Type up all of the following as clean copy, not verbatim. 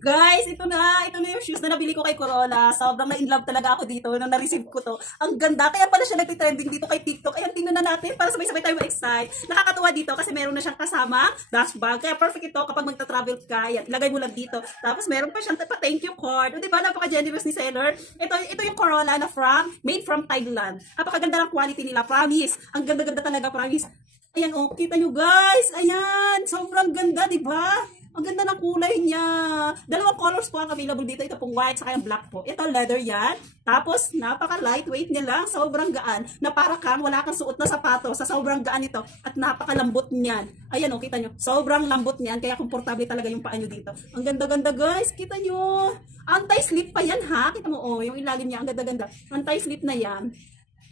Guys, ito na yung shoes na nabili ko kay Corolla. Sobrang na-inlove talaga ako dito nung na-receive ko to. Ang ganda, kaya pala siya nagtitrending dito kay TikTok. Ayan, tingnan na natin para sabay-sabay tayo ma-excite. Nakakatuwa dito kasi meron na siyang kasama dash bag. Kaya perfect ito kapag magta-travel ka. Ayan, ilagay mo lang dito. Tapos meron pa siyang pa-thank you card. O, diba, napaka-generous ni seller. Ito yung Corolla na made from Thailand. Napakaganda ng quality nila, promise. Ang ganda-ganda talaga, promise. Ayan, oh, kita nyo guys. Ayan, sobrang ganda, diba? Ang ganda ng kulay niya. Dalawang colors po ang available dito. Ito pong white, saka yung black po. Ito, leather yan. Tapos, napaka-lightweight niya lang. Sobrang gaan. Na para kang wala kang suot na sapato. Sa sobrang gaan ito. At napakalambot niyan. Ayan o, kita nyo. Sobrang lambot niyan. Kaya komportable talaga yung paa nyo dito. Ang ganda-ganda guys. Kita nyo. Anti-slip pa yan ha. Kita mo, oh, yung ilalim niya. Ang ganda-ganda. Anti-slip na yan.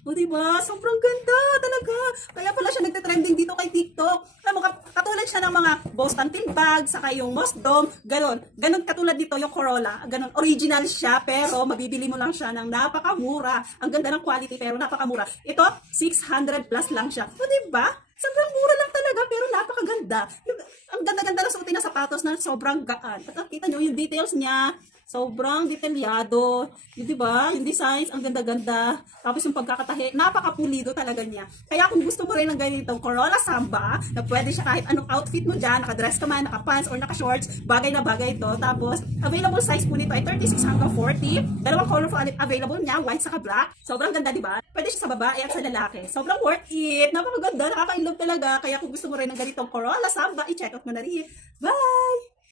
O diba? Sobrang ganda talaga. Kaya pala siya nagte-trending dito kay TikTok. Alam mo, katulad siya ng mga Boston Tin Bag, saka yung Mosdom, ganon. Ganon katulad dito yung Corolla. Ganon, original siya, pero mabibili mo lang siya ng napakamura. Ang ganda ng quality, pero napakamura. Ito, 600 plus lang siya. O diba? Sobrang mura lang talaga, pero napakaganda. Ang ganda-ganda ng suotin na sapatos na sobrang gaan. At kita nyo yung details niya. Sobrang detalyado. Yung diba? Yung designs, ang ganda-ganda. Tapos yung pagkakatahi, napakapulido talaga niya. Kaya kung gusto mo rin ng ganitong Corolla Samba, na pwede siya kahit anong outfit mo dyan, nakadress ka man, nakapants or nakashorts, bagay na bagay ito. Tapos, available size po nito ay 36 hanggang 40. Dalawang color po available niya, white saka black. Sobrang ganda, diba? Pwede siya sa babae at sa lalaki. Sobrang worth it. Napakaganda, nakaka-inlove talaga. Kaya kung gusto mo rin ng ganitong Corolla Samba, i-check out mo na rin. Bye!